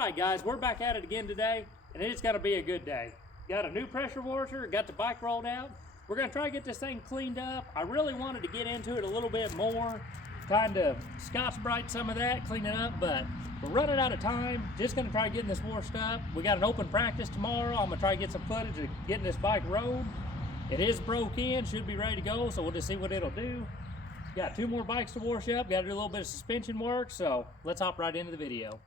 Alright guys, we're back at it again today, and it's going to be a good day. Got a new pressure washer, got the bike rolled out. We're going to try to get this thing cleaned up. I really wanted to get into it a little bit more, kind of Scotch-Brite some of that, clean it up, but we're running out of time. Just going to try getting this washed up. We got an open practice tomorrow. I'm going to try to get some footage of getting this bike rolled. It is broke in, should be ready to go, so we'll just see what it'll do. Got two more bikes to wash up, got to do a little bit of suspension work, so let's hop right into the video.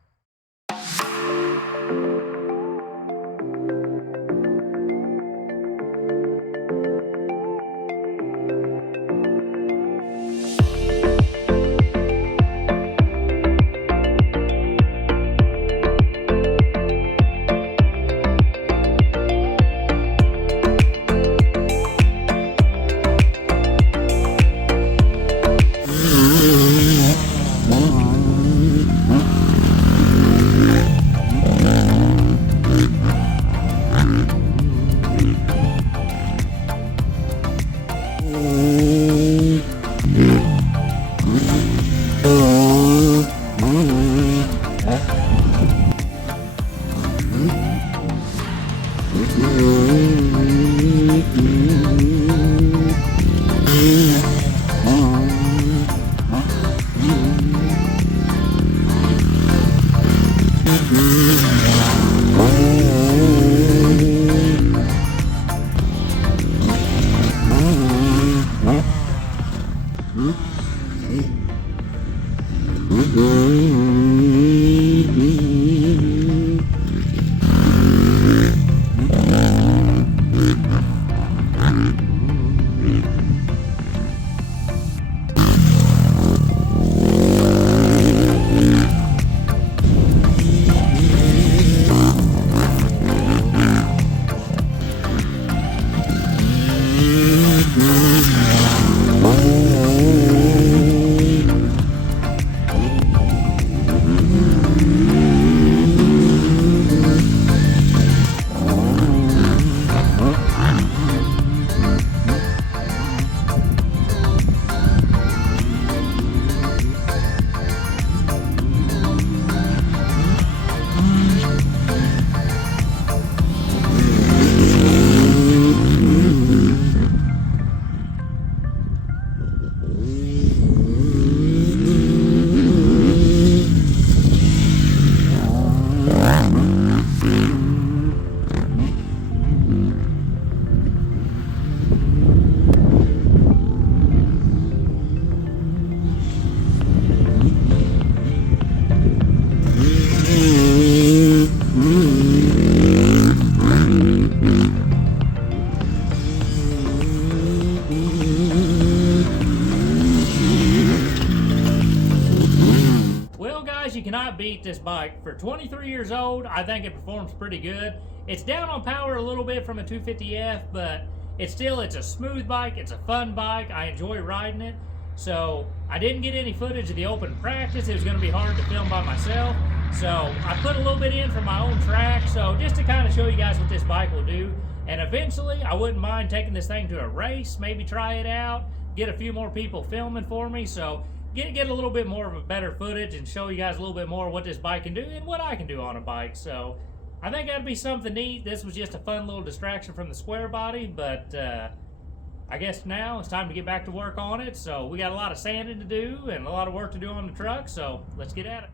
You cannot beat this bike. For 23 years old, I think it performs pretty good. It's down on power a little bit from a 250F, but it's a smooth bike. It's a fun bike. I enjoy riding it. So I didn't get any footage of the open practice. It was going to be hard to film by myself. So I put a little bit in for my own track. So just to kind of show you guys what this bike will do. And eventually, I wouldn't mind taking this thing to a race, maybe try it out, get a few more people filming for me. So get a little bit more of a better footage and show you guys a little bit more what this bike can do and what I can do on a bike. So I think that'd be something neat. This was just a fun little distraction from the square body, but I guess now it's time to get back to work on it. So we got a lot of sanding to do and a lot of work to do on the truck, so let's get at it.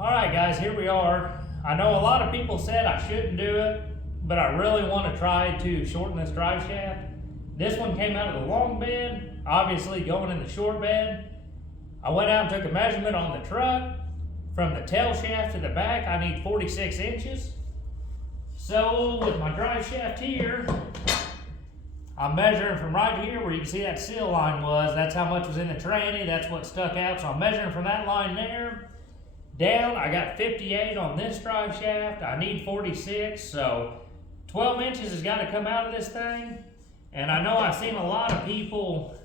All right guys, here we are. I know a lot of people said I shouldn't do it, but I really want to try to shorten this drive shaft. This one came out of the long bed, obviously going in the short bed. I went out and took a measurement on the truck. From the tail shaft to the back, I need 46 inches. So with my drive shaft here, I'm measuring from right here where you can see that seal line was. That's how much was in the tranny, that's what stuck out. So I'm measuring from that line there down. I got 58 on this drive shaft. I need 46, so 12 inches has got to come out of this thing. And I know I've seen a lot of people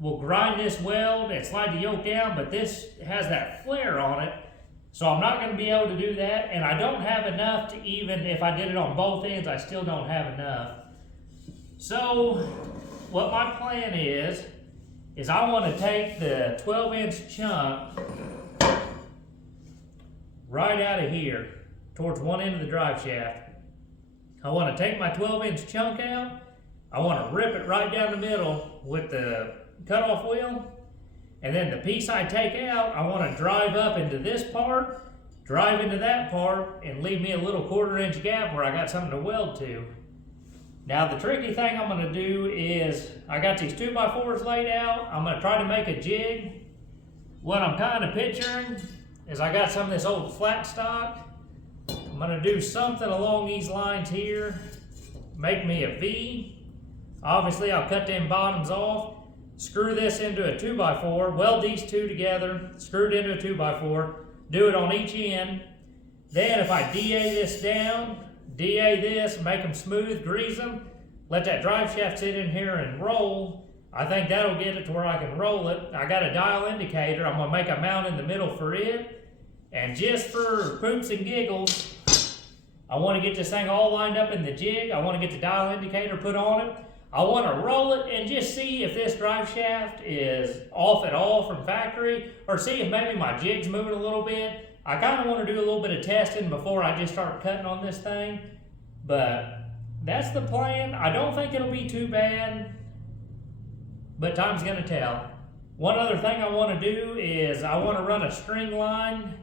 will grind this weld and slide the yoke down, but this has that flare on it. So I'm not going to be able to do that. And I don't have enough to even, if I did it on both ends, I still don't have enough. So what my plan is I want to take the 12-inch chunk right out of here towards one end of the drive shaft. I want to take my 12-inch chunk out. I want to rip it right down the middle with the cutoff wheel. And then the piece I take out, I want to drive up into this part, drive into that part, and leave me a little 1/4 inch gap where I got something to weld to. Now the tricky thing I'm going to do is, I got these 2x4s laid out. I'm going to try to make a jig. What I'm kind of picturing is I got some of this old flat stock. I'm going to do something along these lines here, make me a V. Obviously I'll cut them bottoms off, screw this into a 2x4, weld these two together, screw it into a 2x4, do it on each end. Then if I DA this down, DA this, make them smooth, grease them, let that drive shaft sit in here and roll, I think that'll get it to where I can roll it. I got a dial indicator. I'm gonna make a mount in the middle for it. And just for poops and giggles, I wanna get this thing all lined up in the jig. I wanna get the dial indicator put on it. I wanna roll it and just see if this drive shaft is off at all from factory, or see if maybe my jig's moving a little bit. I kinda wanna do a little bit of testing before I just start cutting on this thing. But that's the plan. I don't think it'll be too bad, but time's gonna tell. One other thing I wanna do is I wanna run a string line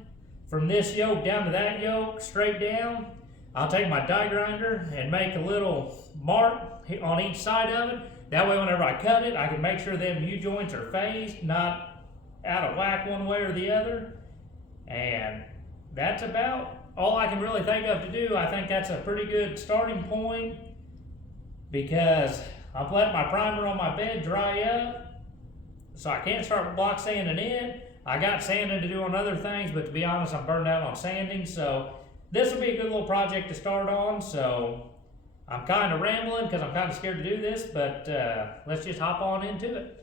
from this yoke down to that yoke, straight down. I'll take my die grinder and make a little mark on each side of it. That way whenever I cut it, I can make sure them U-joints are phased, not out of whack one way or the other. And that's about all I can really think of to do. I think that's a pretty good starting point, because I've let my primer on my bed dry up, so I can't start block sanding it. I got sanding to do on other things, but to be honest, I'm burned out on sanding, so this will be a good little project to start on. So I'm kind of rambling because I'm kind of scared to do this, but let's just hop on into it.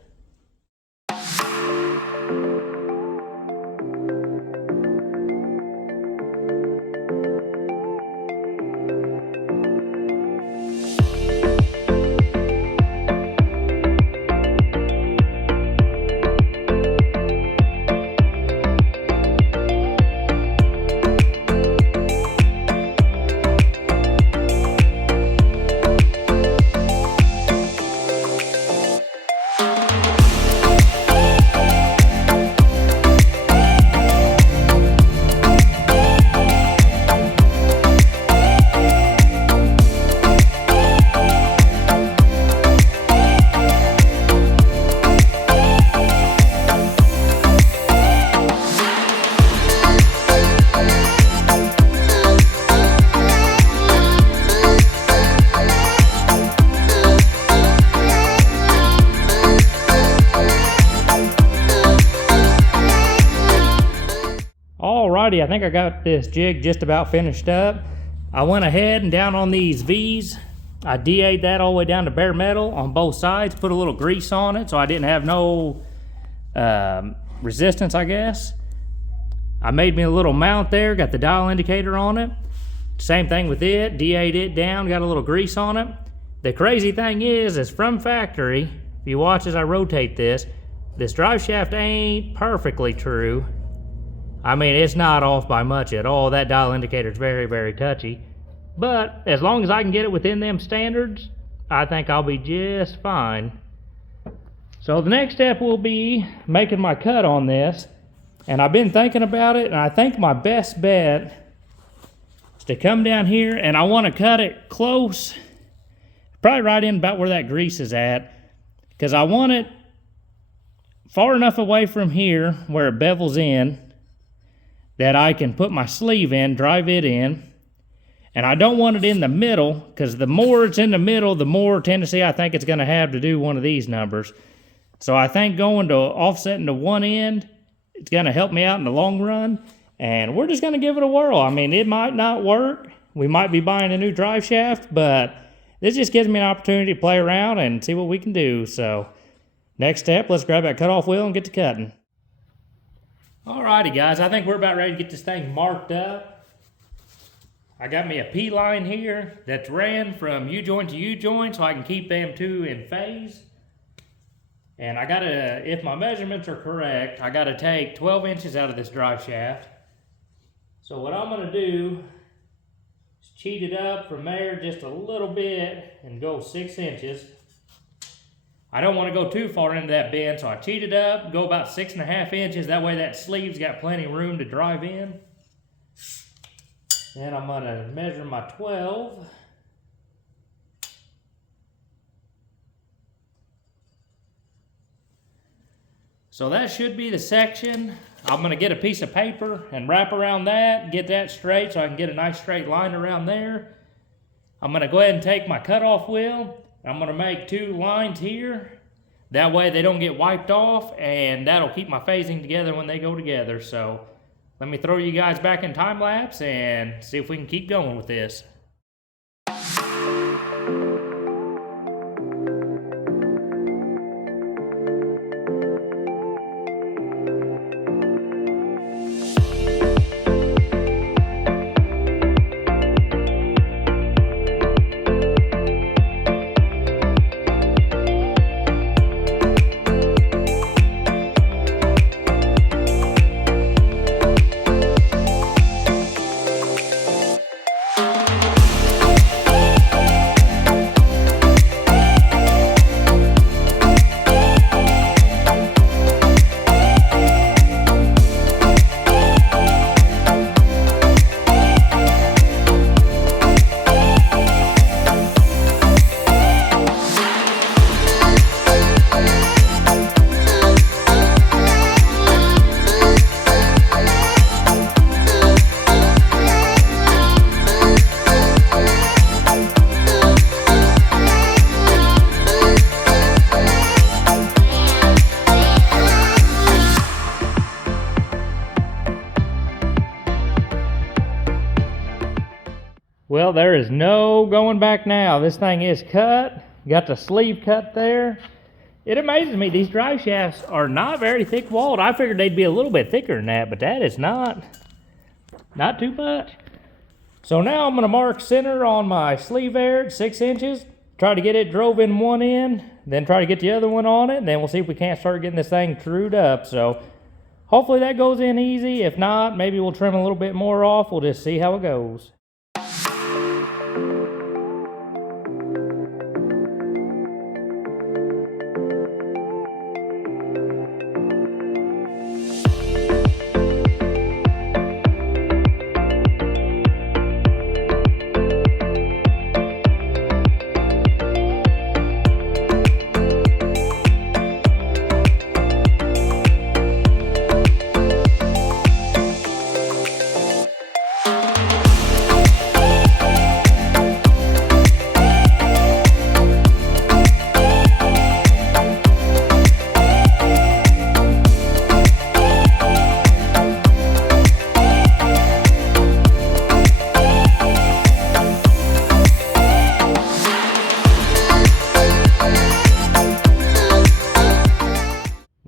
Alrighty, I think I got this jig just about finished up. I went ahead and down on these V's, I DA'd that all the way down to bare metal on both sides, put a little grease on it so I didn't have no resistance, I guess. I made me a little mount there, got the dial indicator on it. Same thing with it, DA'd it down, got a little grease on it. The crazy thing is from factory, if you watch as I rotate this drive shaft ain't perfectly true. I mean, it's not off by much at all. That dial indicator is very, very touchy. But as long as I can get it within them standards, I think I'll be just fine. So the next step will be making my cut on this. And I've been thinking about it, and I think my best bet is to come down here, and I want to cut it close, probably right in about where that grease is at, because I want it far enough away from here where it bevels in that I can put my sleeve in, drive it in. And I don't want it in the middle, because the more it's in the middle, the more tendency I think it's going to have to do one of these numbers. So I think going to offsetting to one end, it's going to help me out in the long run. And we're just going to give it a whirl. I mean, it might not work. We might be buying a new drive shaft, but this just gives me an opportunity to play around and see what we can do. So next step, let's grab that cutoff wheel and get to cutting. Alrighty guys, I think we're about ready to get this thing marked up. I got me a P-line here that's ran from U-joint to U-joint so I can keep them two in phase. And I gotta, if my measurements are correct, I gotta take 12 inches out of this drive shaft. So what I'm gonna do is cheat it up from there just a little bit and go 6 inches. I don't want to go too far into that bend, so I cheat it up, go about 6.5 inches. That way that sleeve's got plenty of room to drive in. Then I'm gonna measure my 12. So that should be the section. I'm gonna get a piece of paper and wrap around that, get that straight so I can get a nice straight line around there. I'm gonna go ahead and take my cutoff wheel. I'm gonna make 2 lines here. That way they don't get wiped off, and that'll keep my phasing together when they go together. So let me throw you guys back in time lapse and see if we can keep going with this. Well, there is no going back now. This thing is cut. Got the sleeve cut there. It amazes me, these drive shafts are not very thick walled. I figured they'd be a little bit thicker than that, but that is not too much. So now I'm gonna mark center on my sleeve there at 6 inches. Try to get it drove in one end, then try to get the other one on it, and then we'll see if we can't start getting this thing trued up. So hopefully that goes in easy. If not, maybe we'll trim a little bit more off. We'll just see how it goes.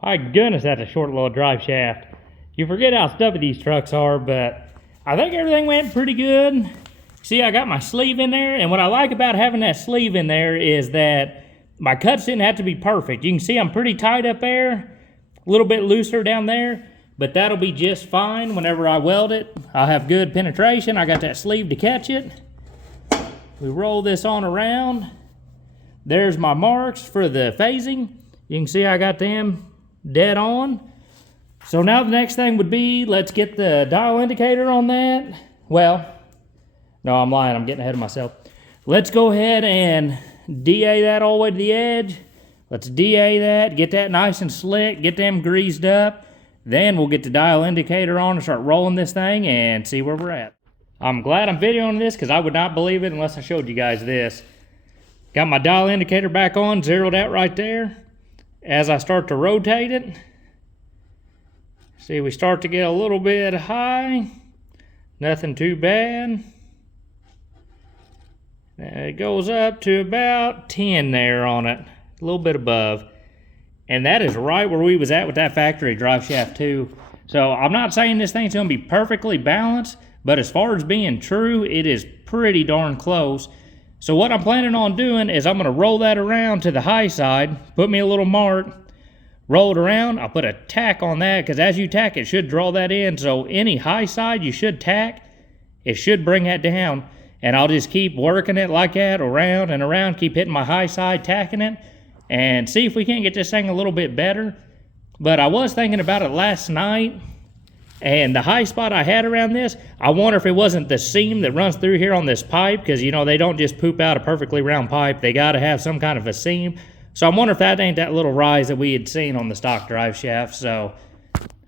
My goodness, that's a short little drive shaft. You forget how stubby these trucks are, but I think everything went pretty good. See, I got my sleeve in there, and what I like about having that sleeve in there is that my cuts didn't have to be perfect. You can see I'm pretty tight up there, a little bit looser down there, but that'll be just fine whenever I weld it. I'll have good penetration. I got that sleeve to catch it. We roll this on around. There's my marks for the phasing. You can see I got them dead on. So now the next thing would be, let's get the dial indicator on that. Well, no, I'm lying, I'm getting ahead of myself. Let's go ahead and DA that all the way to the edge. Let's DA that, get that nice and slick, get them greased up. Then we'll get the dial indicator on and start rolling this thing and see where we're at. I'm glad I'm videoing this because I would not believe it unless I showed you guys this. Got my dial indicator back on, zeroed out right there. As I start to rotate it, see, we start to get a little bit high, nothing too bad. And it goes up to about 10 there on it, a little bit above. And that is right where we was at with that factory drive shaft too. So I'm not saying this thing's gonna be perfectly balanced, but as far as being true, it is pretty darn close. So what I'm planning on doing is I'm gonna roll that around to the high side, put me a little mark, roll it around. I'll put a tack on that because as you tack, it should draw that in. So any high side you should tack, it should bring that down. And I'll just keep working it like that, around and around, keep hitting my high side, tacking it, and see if we can't get this thing a little bit better. But I was thinking about it last night, and the high spot I had around this, I wonder if it wasn't the seam that runs through here on this pipe, because, you know, they don't just poop out a perfectly round pipe. They got to have some kind of a seam. So I wonder if that ain't that little rise that we had seen on the stock drive shaft. So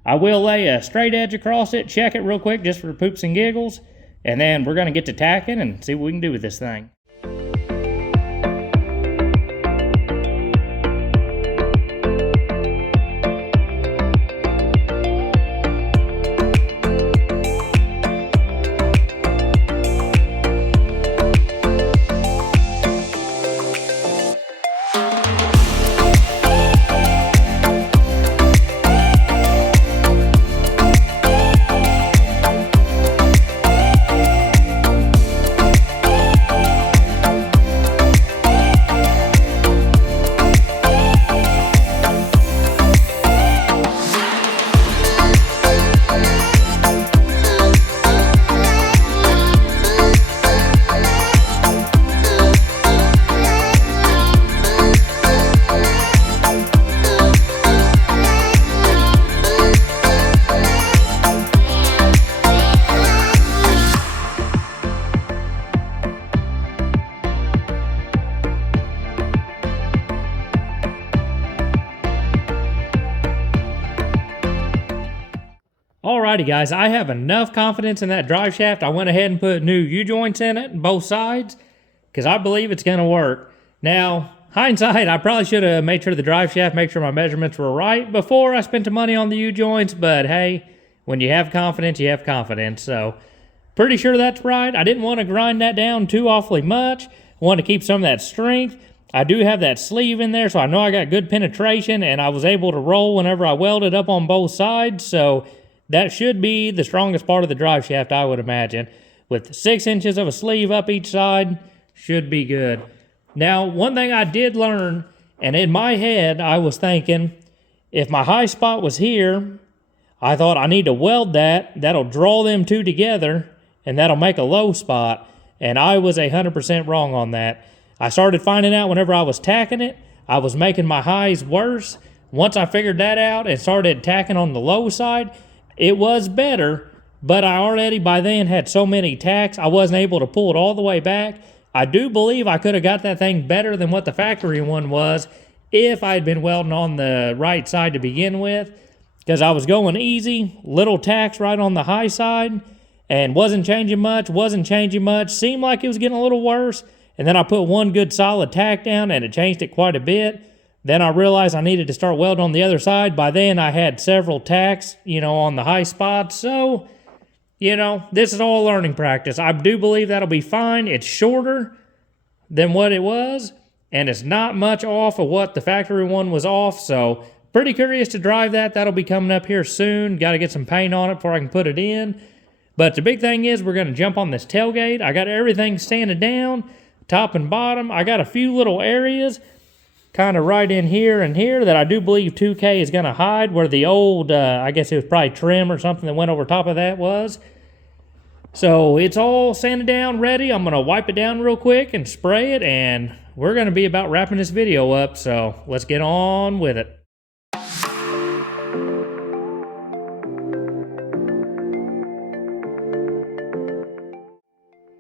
I will lay a straight edge across it, check it real quick just for poops and giggles, and then we're going to get to tacking and see what we can do with this thing. Alrighty guys, I have enough confidence in that drive shaft. I went ahead and put new U-joints in it, both sides, because I believe it's going to work. Now, hindsight, I probably should have made sure the drive shaft, make sure my measurements were right before I spent the money on the U-joints, but hey, when you have confidence, you have confidence. So, pretty sure that's right. I didn't want to grind that down too awfully much. I wanted to keep some of that strength. I do have that sleeve in there, so I know I got good penetration, and I was able to roll whenever I welded up on both sides, so that should be the strongest part of the drive shaft, I would imagine. With 6 inches of a sleeve up each side, should be good. Now, one thing I did learn, and in my head, I was thinking, if my high spot was here, I thought I need to weld that. That'll draw them two together, and that'll make a low spot. And I was 100% wrong on that. I started finding out whenever I was tacking it, I was making my highs worse. Once I figured that out and started tacking on the low side, it was better, but I already by then had so many tacks, I wasn't able to pull it all the way back. I do believe I could have got that thing better than what the factory one was if I had been welding on the right side to begin with, because I was going easy, little tacks right on the high side, and wasn't changing much, seemed like it was getting a little worse, and then I put one good solid tack down and it changed it quite a bit. Then I realized I needed to start welding on the other side. By then, I had several tacks, on the high spots. So, this is all learning practice. I do believe that'll be fine. It's shorter than what it was, and it's not much off of what the factory one was off. So, pretty curious to drive that. That'll be coming up here soon. Got to get some paint on it before I can put it in. But the big thing is we're going to jump on this tailgate. I got everything sanded down, top and bottom. I got a few little areas kind of right in here and here that I do believe 2K is going to hide, where the old, I guess it was probably trim or something that went over top of that was. So it's all sanded down, ready. I'm going to wipe it down real quick and spray it, and we're going to be about wrapping this video up, so let's get on with it.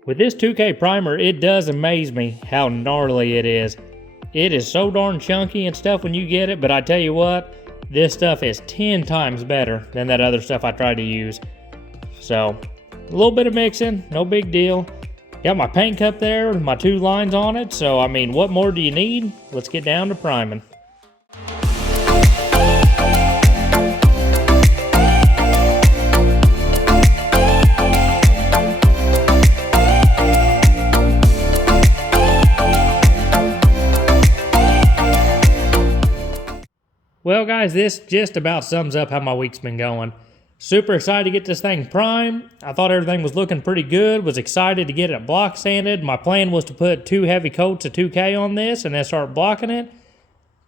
With this 2K primer, it does amaze me how gnarly it is. It is so darn chunky and stuff when you get it, but I tell you what, this stuff is 10 times better than that other stuff I tried to use. So, a little bit of mixing, no big deal. Got my paint cup there with my 2 lines on it, so I mean, what more do you need? Let's get down to priming. Well guys, this just about sums up how my week's been going. Super excited to get this thing primed. I thought everything was looking pretty good. Was excited to get it block sanded. My plan was to put 2 heavy coats of 2K on this and then start blocking it.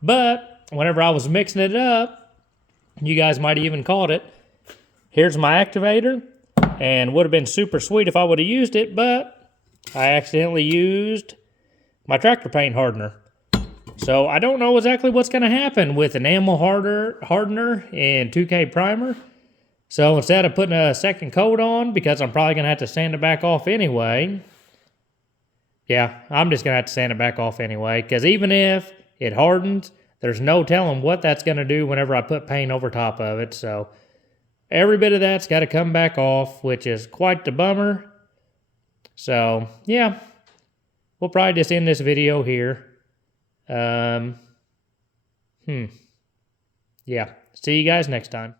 But whenever I was mixing it up, you guys might have even caught it. Here's my activator, and would have been super sweet if I would have used it, but I accidentally used my tractor paint hardener. So I don't know exactly what's going to happen with enamel hardener and 2K primer. So instead of putting a second coat on, because I'm probably going to have to sand it back off anyway. Yeah, I'm just going to have to sand it back off anyway, because even if it hardens, there's no telling what that's going to do whenever I put paint over top of it. So every bit of that's got to come back off, which is quite the bummer. So yeah, we'll probably just end this video here. Yeah, see you guys next time.